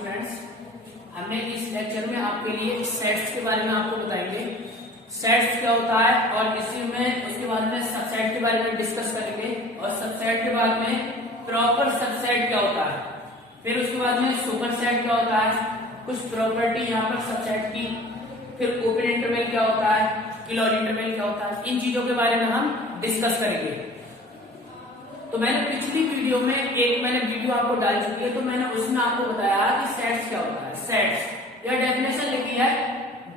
Students, हमने इस lecture में आपके लिए सेट्स के बारे में आपको बताएंगे। सेट्स क्या होता है और इसी में उसके बाद में सबसेट के बारे में डिस्कस करेंगे और सबसेट के बाद में प्रॉपर सबसेट क्या होता है, फिर उसके बाद में सुपरसेट क्या होता है, कुछ प्रॉपर्टी यहाँ पर सबसेट की, फिर ओपन इंटरवल क्या होता है, क्लोज इंटरवल क्या होता है, इन चीजों के बारे में हम डिस्कस करेंगे। तो मैंने पिछली वीडियो में मैंने वीडियो आपको डाल चुकी है, तो मैंने उसमें आपको बताया कि सेट्स क्या होता है। सेट्स यह डेफिनेशन लिखी है,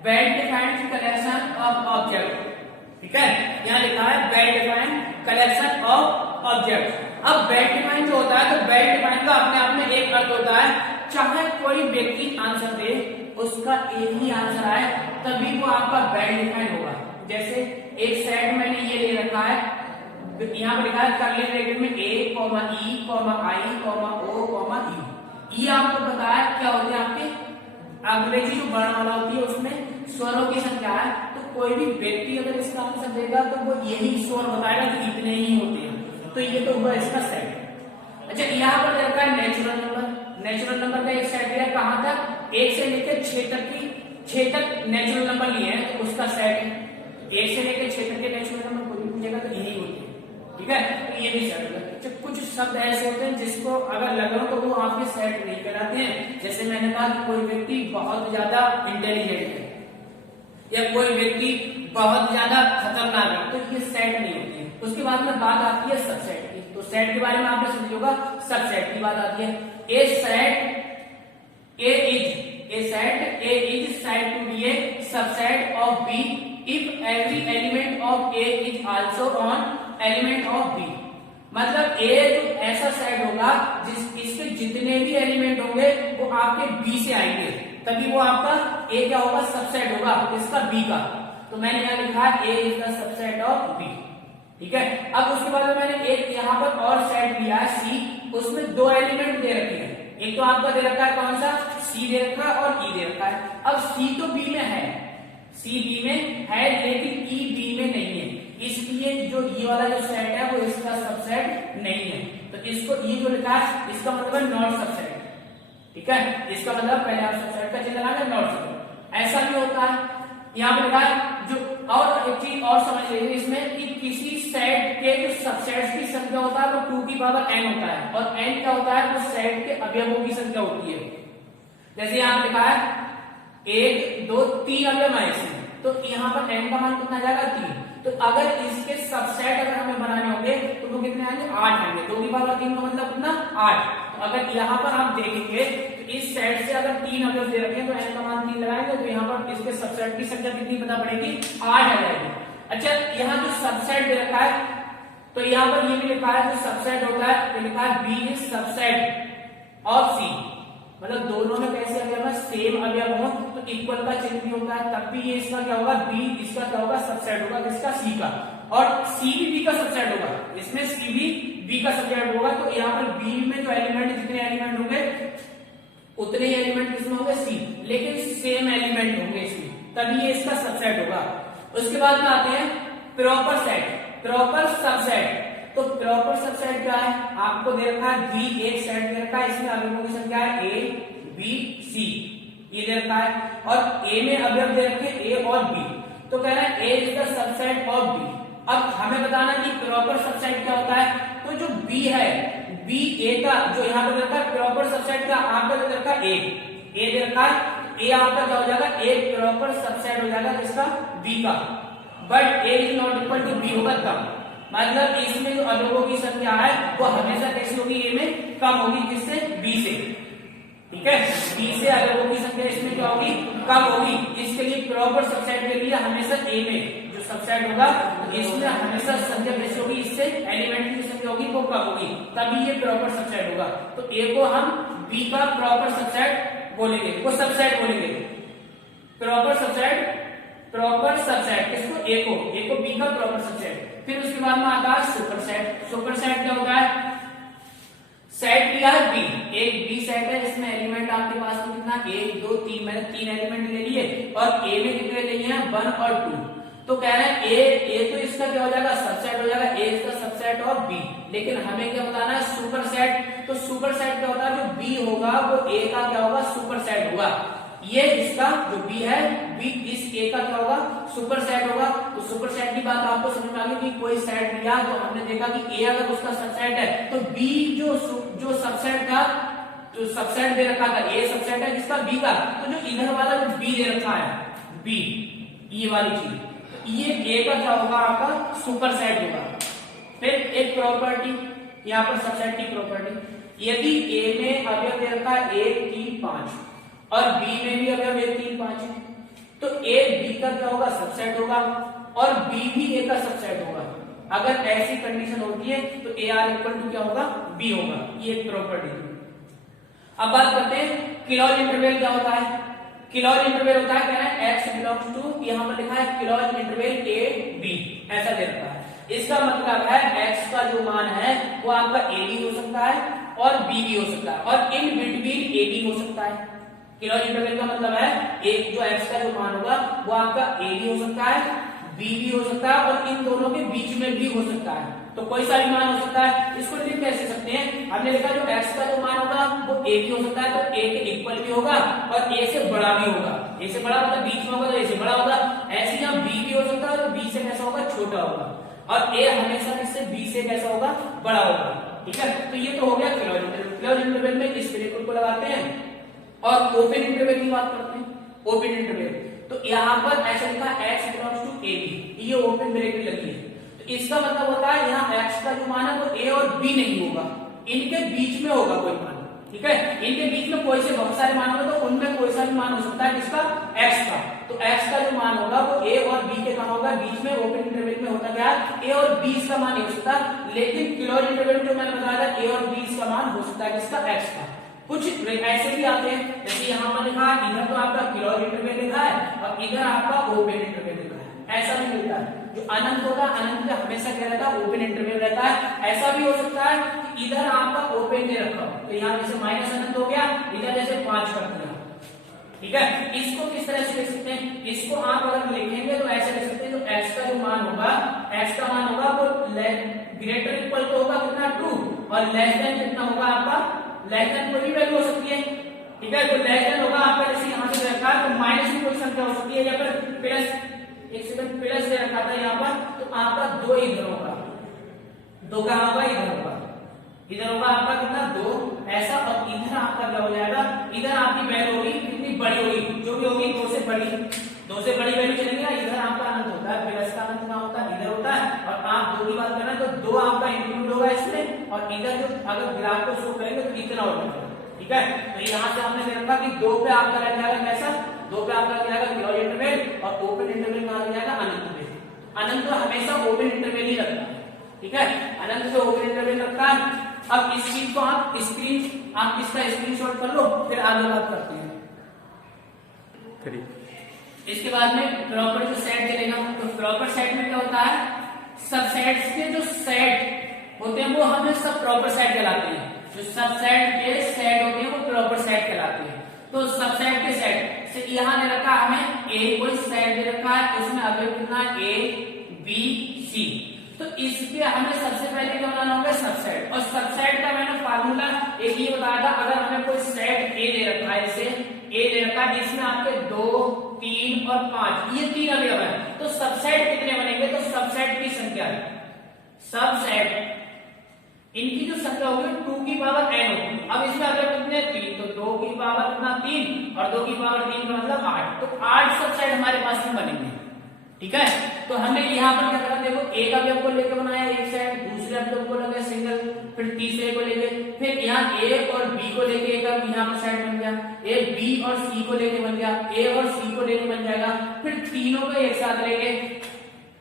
well defined collection of object. ठीक है, यहाँ लिखा है well defined collection of object. अब वेल डिफाइंड जो होता है, तो वेल डिफाइंड का अपने आप में एक अर्थ होता है, चाहे कोई व्यक्ति आंसर दे उसका एक ही आंसर आए तभी वो आपका वेल डिफाइंड होगा। जैसे एक सेट मैंने ये ले रखा है, यहाँ पर लिखा है कर्ली ब्रैकेट में ए कॉमा ई कॉमा आई कॉमा ओ कॉमा ई। आपको पता है क्या होते हैं, आपके अंग्रेजी जो वर्णमाला होती है उसमें स्वरों की संख्या है, तो कोई भी व्यक्ति अगर इसका आंसर देगा तो वो यही स्वर बताएगा कि इतने ही होते हैं। तो ये तो हुआ इसका सेट। अच्छा, यहाँ पर देखा है नेचुरल नंबर। नेचुरल नंबर का एक सेट दिया, कहां तक, 1 से लेकर 6 तक की 6 तक नेचुरल नंबर लिए हैं तो उसका सेट है। 1 से लेकर 6 तक के नेचुरल नंबर कोई भी पूछेगा तो यही होते हैं। ठीक है, तो ये भी सेट होगा। कुछ शब्द ऐसे होते हैं जिसको अगर लगा तो वो आपके सेट नहीं कहलाते हैं। जैसे मैंने कहा कि कोई व्यक्ति बहुत ज्यादा इंटेलिजेंट है या कोई व्यक्ति बहुत ज्यादा खतरनाक है, तो ये सेट नहीं होती है। उसके बाद में बात आती है सबसेट की। तो सेट के बारे में आपने समझ होगा, सबसेट की बात आती है। A set A is said to be a subset of B if every element of A is also an element of B। मतलब A जो ऐसा सेट होगा इसके जितने भी एलिमेंट होंगे वो आपके B से आएंगे, तभी वो आपका A क्या होगा, सबसेट होगा इसका B का। तो मैंने यहाँ लिखा है A is the subset of B। ठीक है, अब उसके बाद में मैंने एक यहाँ पर और सेट लिया है C, उसमें 2 एलिमेंट दे रखे हैं। एक तो आपका दे रखा है कौन सा, C दे रखा है और E दे रखा है। अब C तो B में है, C B में है लेकिन E B में नहीं है, इसलिए जो E वाला जो सेट है वो इसका सबसेट नहीं है। तो इसको E जो लिखा है इसका मतलब है नॉट सबसेट। ठीक है, इसका मतलब पहले आप सबसेट का चिन्ह लगाएंगे, नॉट सबसेट। ऐसा भी होता है, यहाँ पे लिखा है जो, और एक चीज और समझ लीजिए इसमें कि किसी सेट के जो सबसेट्स की संख्या होता है वो 2 की पावर n होता है, और n क्या होता है, वो सेट के अवयवों की संख्या होती है। जैसे यहाँ लिखा है 1 2 3 अवयव है इसमें, तो यहाँ पर n का मान कितना जाएगा, 3। तो अगर इसके सबसेट अगर हमें बनाने होंगे तो वो कितने आएंगे, 8 आएंगे। 2 की पावर 3 का मतलब कितना, 8। तो अगर यहाँ पर आप देखेंगे तो इस सेट से अगर 3 अवयव दे रखे हैं तो n का मान 3 लगाएंगे तो यहाँ पर इसके सबसेट की संख्या कितनी पता पड़ेगी, 8 आ जाएगी। अच्छा, यहाँ जो सबसेट दे रखा है तो यहाँ पर ये भी लिखा है जो सबसेट होता है, तो लिखा है B is subset of C। मतलब दोनों में कैसे अवयव है, सेम अवयव हो तो इक्वल का चिन्ह भी होता है, तब भी ये इसका क्या होगा, B इसका क्या होगा, सबसेट होगा किसका, C का। और C भी B का सबसेट होगा, इसमें C भी B का सबसेट होगा। तो यहाँ पर B में जो एलिमेंट, जितने एलिमेंट होंगे उतने ही एलिमेंट किसमें होंगे, C, लेकिन सेम एलिमेंट होंगे इसमें, तभी ये इसका सबसेट होगा। उसके बाद में आते हैं प्रॉपर सेट, प्रॉपर सबसेट। तो प्रॉपर सबसेट क्या है, आपको दे रखा है B, एक सेट दे रखा है, इसमें अवयवों की संख्या है A B C, ये दे रखा है, और A में अवयव दे रखे A और B। तो कह रहा है A is the subset of B। अब हमें बताना कि प्रॉपर सबसेट क्या होता है, तो जो B है, B A का जो यहाँ पर रखा है प्रॉपर सबसेट का, आपका दे रखा है A दे रखा है, A आपका क्या हो जाएगा, A प्रॉपर सबसेट हो जाएगा किसका, B का। But A is not equal to B होगा तब, मतलब इसमें जो अवयवों की संख्या है वो हमेशा कैसी होगी, A में कम होगी, किससे, B से। ठीक है, B से अवयवों की संख्या इसमें क्या होगी, कम होगी। इसके लिए प्रॉपर सबसेट के लिए हमेशा A में जो सबसेट होगा इसमें हमेशा संख्या कैसी होगी, इससे एलिमेंट की संख्या होगी वो कम होगी, तभी ये प्रॉपर सबसेट होगा। तो A को हम B का प्रॉपर सबसेट बोलेंगे, वो सबसेट बोलेंगे, प्रॉपर सबसेट, प्रॉपर सबसेट किसको, A को B का प्रॉपर सबसेट। फिर उसके बाद में आता है सुपरसेट। सुपरसेट क्या होता है, सेट लिया है B, एक B सेट है, इसमें एलिमेंट आपके पास में कितना, 1 2 3, मैंने 3 एलिमेंट ले लिए, और A में कितने लिए हैं, 1 और 2। तो कह रहे हैं A तो इसका क्या हो जाएगा, सबसेट हो जाएगा, A इसका सबसेट और B। लेकिन हमें क्या बताना है, सुपरसेट। तो सुपरसेट क्या होता है, जो B होगा वो A का क्या होगा, होगा। ये इसका जो बी है, बी इस ए का क्या होगा, सुपर सेट होगा। तो सुपर सेट की बात आपको समझ में आ गई कि कोई सेट लिया तो हमने देखा कि ए अगर उसका सबसेट है तो बी जो सबसेट का जो सबसेट दे रखा था, ए सबसेट है जिसका बी का, तो जो इधर वाला जो बी दे रखा है, बी ये वाली चीज, ये ए का क्या होगा, आपका सुपर सेट होगा। फिर एक प्रॉपर्टी यहाँ पर सबसेट की प्रॉपर्टी, यदि ए में अवयव दे रखा है 1 3 5 और बी में भी अवयव 1 3 5 है, तो ए बी का क्या होगा, सबसेट होगा और बी भी ए का सबसेट होगा। अगर ऐसी कंडीशन होती है तो ए आर इक्वल टू क्या होगा, बी होगा। ये एक प्रॉपर्टी। अब बात करते हैं क्लॉज इंटरवल क्या होता है। क्लॉज इंटरवल होता है, क्या है, x बिलोंग्स टू, यहां पर लिखा है क्लॉज इंटरवल ए बी, ऐसा दे रखा है। इसका मतलब है x का जो मान है वो आपका a भी हो सकता है और b भी हो सकता है और इन बिटवीन a भी हो सकता है। क्लॉज इंटरवल का मतलब है एक जो x का जो मान होगा वो आपका a भी हो सकता है, b भी हो सकता है और इन दोनों के बीच में भी हो सकता है। तो कोई सा भी मान हो सकता है। इसको लिख कैसे सकते हैं, हमने देखा जो x का जो मान होगा वो a भी हो सकता है, तो a के इक्वल भी होगा और a से बड़ा भी होगा। a से बड़ा मतलब बीच में होगा तो a से बड़ा होगा। ऐसे यहाँ b भी हो सकता है और b से कैसा होगा, छोटा होगा, और a हमेशा इससे b से कैसा होगा, बड़ा होगा। ठीक है, तो ये तो हो गया क्लोज इंटरवल। क्लोज इंटरवल में इस बिल्कुल को लगाते हैं और ओपन इंटरवल की बात करते हैं। ओपन इंटरवल तो यहाँ पर ऐसा लिखा x belongs to a b, ये ओपन ब्रैकेट लगी है, तो इसका मतलब होता है यहाँ x का जो मान है वो a और b नहीं होगा, इनके बीच में होगा कोई मान। ठीक है, इनके बीच में कोई से बहुत सारे मान होंगे तो उनमें कोई सा भी मान हो सकता है किसका, x का। तो x का जो मान होगा वो a और b के कहाँ होगा, बीच में। ओपन इंटरवल में होता क्या है, a और b इसका मान नहीं हो सकता, लेकिन क्लोज इंटरवल में जो मैंने बताया था a और b इसका मान हो सकता है किसका, x का। कुछ ऐसे भी आते हैं, जैसे यहाँ पर लिखा है, इधर तो आपका क्लोज इंटरवल लिखा है और इधर आपका ओपन इंटरवल लिखा है, ऐसा भी मिलता है। जो अनंत होगा, अनंत में हमेशा क्या रहता है, ओपन इंटरवल रहता है। ऐसा भी हो सकता है कि इधर आपका ओपन दे रखा हो, तो यहाँ जैसे माइनस अनंत हो गया, इधर जैसे 5 कर दिया। ठीक है, इसको किस तरह से लिख सकते हैं, इसको आप अगर लिखेंगे तो ऐसे लिख सकते हैं, तो x का जो मान होगा, x का मान होगा वो ग्रेटर इक्वल तो होगा कितना, 2, और लेस देन कितना होगा आपका, लेस देन कोई भी वैल्यू हो सकती है। ठीक है, तो लेस देन होगा आपका, जैसे यहाँ से रखा है तो माइनस की कोई संख्या हो सकती है, या फिर प्लस, एक सेकंड प्लस से रखा था यहाँ पर, तो आपका 2 इधर होगा, 2 कहाँ होगा, इधर होगा, इधर होगा आपका कितना, 2 ऐसा, और इधर आपका क्या हो जाएगा, इधर आपकी वैल्यू होगी कितनी बड़ी होगी, जो भी होगी 2 से बड़ी, 2 से बड़ी वैल्यू चलेगी ना, इधर आपका अनंत होता है, प्लस का अनंत कहाँ होता है, इधर होता है, और आप 2 की बात करना तो 2 आपका इंक्लूड होगा इसमें, और इधर जो अगर ग्राफ को शो करेंगे तो इतना होगा। ठीक है, तो यहाँ से हमने दे रखा कि 2 पे आपका रह जाएगा कैसा, 2 पे आपका जाएगा क्लोज इंटरवल और ओपन इंटरवल में आ जाएगा अनंत में। अनंत तो हमेशा ओपन इंटरवल ही रखता है। ठीक है, अनंत से ओपन इंटरवल रखता है। अब इस चीज को आप इसका स्क्रीनशॉट कर लो, फिर आगे बात करते हैं। इसके बाद में प्रॉपर जो सेट चलेगा, तो प्रॉपर सेट में क्या होता है, सबसेट्स के जो सेट होते हैं वो हमें सब प्रॉपर सेट कहलाते हैं। जो सबसेट के सेट होते हैं वो प्रॉपर सेट कहलाते हैं। तो सबसेट के सेट से यहाँ दे रखा है हमें ए, कोई सेट दे रखा है, उसमें अवयव कितना है, ए बी सी, तो इसके हमें सबसे पहले क्या बनाना होगा, सबसेट। और सबसेट का मैंने फार्मूला एक ही बताया था, अगर हमें कोई सेट ए दे रखा है, जैसे ए दे रखा है जिसमें आपके 2 3 और 5 ये 3 अवयव है, तो सबसेट कितने बनेंगे, तो सबसेट की संख्या, सबसेट इनकी जो संख्या होगी 2 की पावर n होगी। अब इसमें अगर कितने 3, तो 2 की पावर कितना 3 और 2 की पावर 3 का मतलब 8, तो 8 सबसेट हमारे पास में बनेंगे। ठीक है, तो हमने यहाँ पर क्या करा, देखो एक अवयव को लेकर बनाया एक सेट, दूसरे अवयव को लगा सिंगल, फिर तीसरे को लेके, फिर यहाँ ए और बी को लेके एक यहाँ पर सेट बन गया, ए बी और सी को लेके बन गया, ए और सी को लेके बन जाएगा, फिर तीनों को एक साथ लेके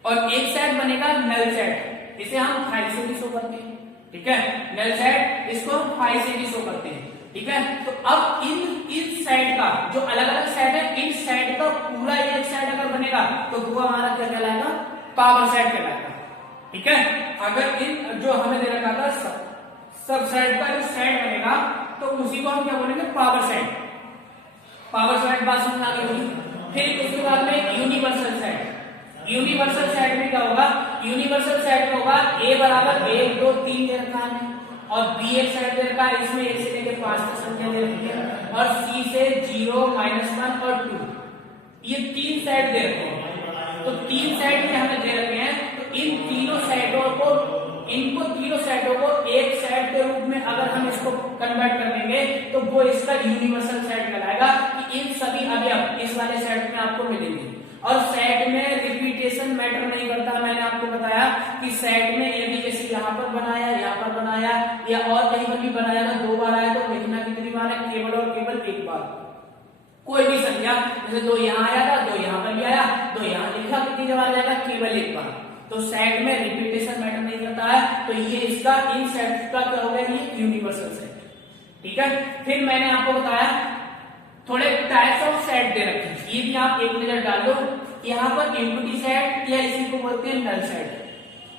और एक सेट बनेगा नल सेट, इसे हम 5 से भी शो करते हैं। ठीक है, नल सेट इसको हम 5 से भी शो करते हैं। ठीक है, तो अब इस सेट का जो अलग अलग सेट है, इन सेट का पूरा एक सेट अगर बनेगा तो वो हमारा क्या कहलाएगा, पावर सेट कहलाएगा। ठीक है, अगर इन जो हमें दे रखा था सब सेट का जो सेट बनेगा तो उसी को हम क्या बोलेंगे, पावर सेट। पावर सेट बात समझ आ गई। फिर उसके बाद में यूनिवर्सल सेट। यूनिवर्सल सेट में क्या होगा, यूनिवर्सल सेट में होगा a बराबर 1 2 3 दे रखा है और b एक सेट दे रखा है, इसमें 1 से लेकर 5 तक संख्या दे रखी है, और C से 0, -1 और 2, ये 3 सेट दे रखे हैं। तो 3 सेट में हमें दे रखे हैं, तो इन तीनों सेटों को, इनको तीनों सेटों को एक सेट के रूप में अगर हम इसको कन्वर्ट कर देंगे तो वो इसका यूनिवर्सल सेट कहलाएगा कि इन सभी अवयव इस वाले सेट में आपको मिलेंगे। और सेट में रिपीटेशन मैटर नहीं करता। मैंने आपको बताया कि सेट में यदि जैसे यहाँ पर बनाया, यहाँ पर बनाया या और कहीं पर भी बनाया तो 2 बार आया तो लिखना कितनी बार है? केवल और केवल 1 बार। कोई भी संख्या जैसे 2 यहाँ आया था, 2 यहाँ पर भी आया, 2 यहाँ लिखा, कितनी बार जाएगा? केवल 1 बार। तो सेट में रिपीटेशन मैटर नहीं करता है, तो ये इसका इन सेट का क्या होगा? ये यूनिवर्सल सेट। ठीक है। फिर मैंने आपको बताया थोड़े टाइप्स ऑफ सेट दे रखे हैं, ये भी आप एक नजर डाल लो। यहाँ पर एम्प्टी सेट या इसी को बोलते हैं नल सेट।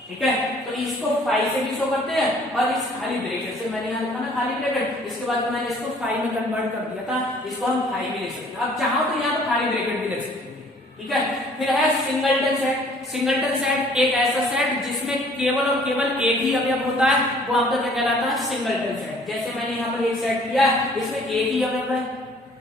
ठीक है। तो इसको 5 से भी शो करते हैं और इस खाली ब्रैकेट से, मैंने यहाँ लिखा ना खाली ब्रैकेट, इसके बाद मैंने इसको 5 में कन्वर्ट कर दिया था, इसको हम 5 में लिख सकते हैं। अब चाहो तो यहाँ पर खाली ब्रैकेट भी लिख सकते हैं। ठीक है। फिर है सिंगलटन सेट। सिंगलटन सेट एक ऐसा सेट जिसमें केवल और केवल एक ही अवयव होता है, वो आपका क्या कहलाता है? Singleton set. जैसे मैंने यहाँ पर एक सेट लिया, इसमें एक ही अवयव है,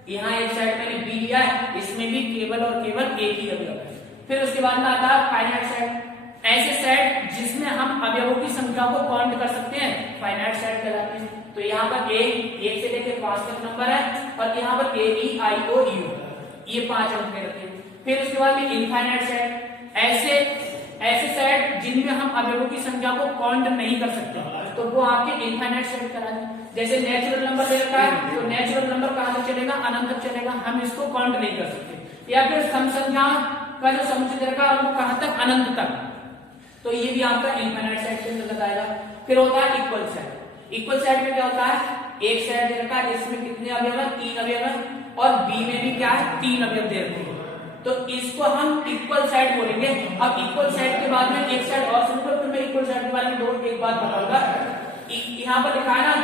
यहाँ एक सेट मैंने बी लिया है, इसमें भी केवल और केवल एक ही अवयव है। फिर उसके बाद में आता है फाइनाइट सेट। ऐसे सेट जिसमें हम अवयवों की संख्या को काउंट कर सकते हैं, फाइनाइट सेट कहलाते हैं। तो यहाँ पर एक से लेकर 5 तक नंबर है और यहाँ पर ए ई आई ओ यू, ये 5 अंक में रखे। फिर उसके बाद में इनफाइनाइट सेट, ऐसे सेट जिनमें हम अवयवों की संख्या को काउंट नहीं कर सकते, तो वो आपके इनफाइनाइट सेट कहलाते हैं। जैसे नेचुरल नंबर दे रखा है, तो नेचुरल नंबर कहां तक चलेगा? अनंत तक चलेगा, हम इसको काउंट नहीं कर सकते। या फिर सम संख्या का जो समुच्चय दे रखा है वो कहां तक? अनंत तक, तो ये भी आपका इनफाइनाइट सेट के अंतर्गत आएगा। फिर होता है इक्वल सेट। इक्वल सेट में क्या होता है? एक सेट दे रखा है, इसमें कितने अवयव है? 3 अवयव है, और बी में भी क्या है? 3 अवयव दे रखे हैं, तो इसको हम इक्वल सेट बोलेंगे। अब इक्वल सेट के बाद में एक सेट और सुनकर फिर मैं इक्वल सेट के बारे में दो एक बात बताऊंगा। यहाँ पर लिखा है ना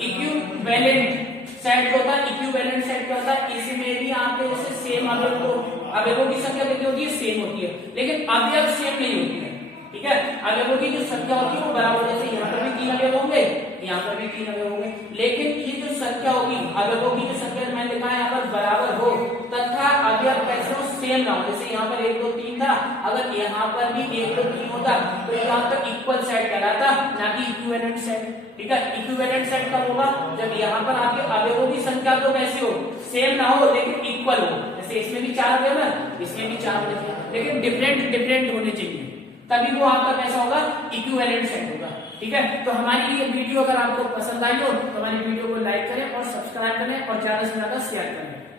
इक्विवेलेंट सेट होता है। इक्विवेलेंट सेट क्या होता है? इसमें भी आपके जैसे सेम अवयवों की संख्या कितनी होती है? सेम होती है, लेकिन अवयव सेम नहीं होती है। ठीक है। अवयवों की जो संख्या होती है वो बराबर, जैसे यहाँ पर भी 3 अवयव होंगे, यहाँ पर भी 3 अवयव होंगे, लेकिन ये जो संख्या होगी अवयवों की जो संख्या मैंने लिखा है यहाँ पर बराबर हो तथा अवयव कैसे हो? सेम ना हो। जैसे यहाँ पर 1 2 3 था, अगर यहाँ पर भी 1 2 3 होता तो यहाँ पर इक्वल सेट कहलाता, ना कि इक्विवेलेंट सेट। ठीक है। इक्विवेलेंट सेट कब होगा? जब यहाँ पर आपके अवयवों की संख्या तो कैसी हो? सेम ना हो, लेकिन इक्वल हो। जैसे इसमें भी 4 अवयव है, इसमें भी 4 अवयव है, लेकिन डिफरेंट होने चाहिए, तभी वो आपका कैसा होगा? इक्विवेलेंट सेट होगा। ठीक है। तो हमारी ये वीडियो अगर आपको पसंद आई हो तो हमारी वीडियो को लाइक करें और सब्सक्राइब करें और ज्यादा से ज्यादा शेयर करें।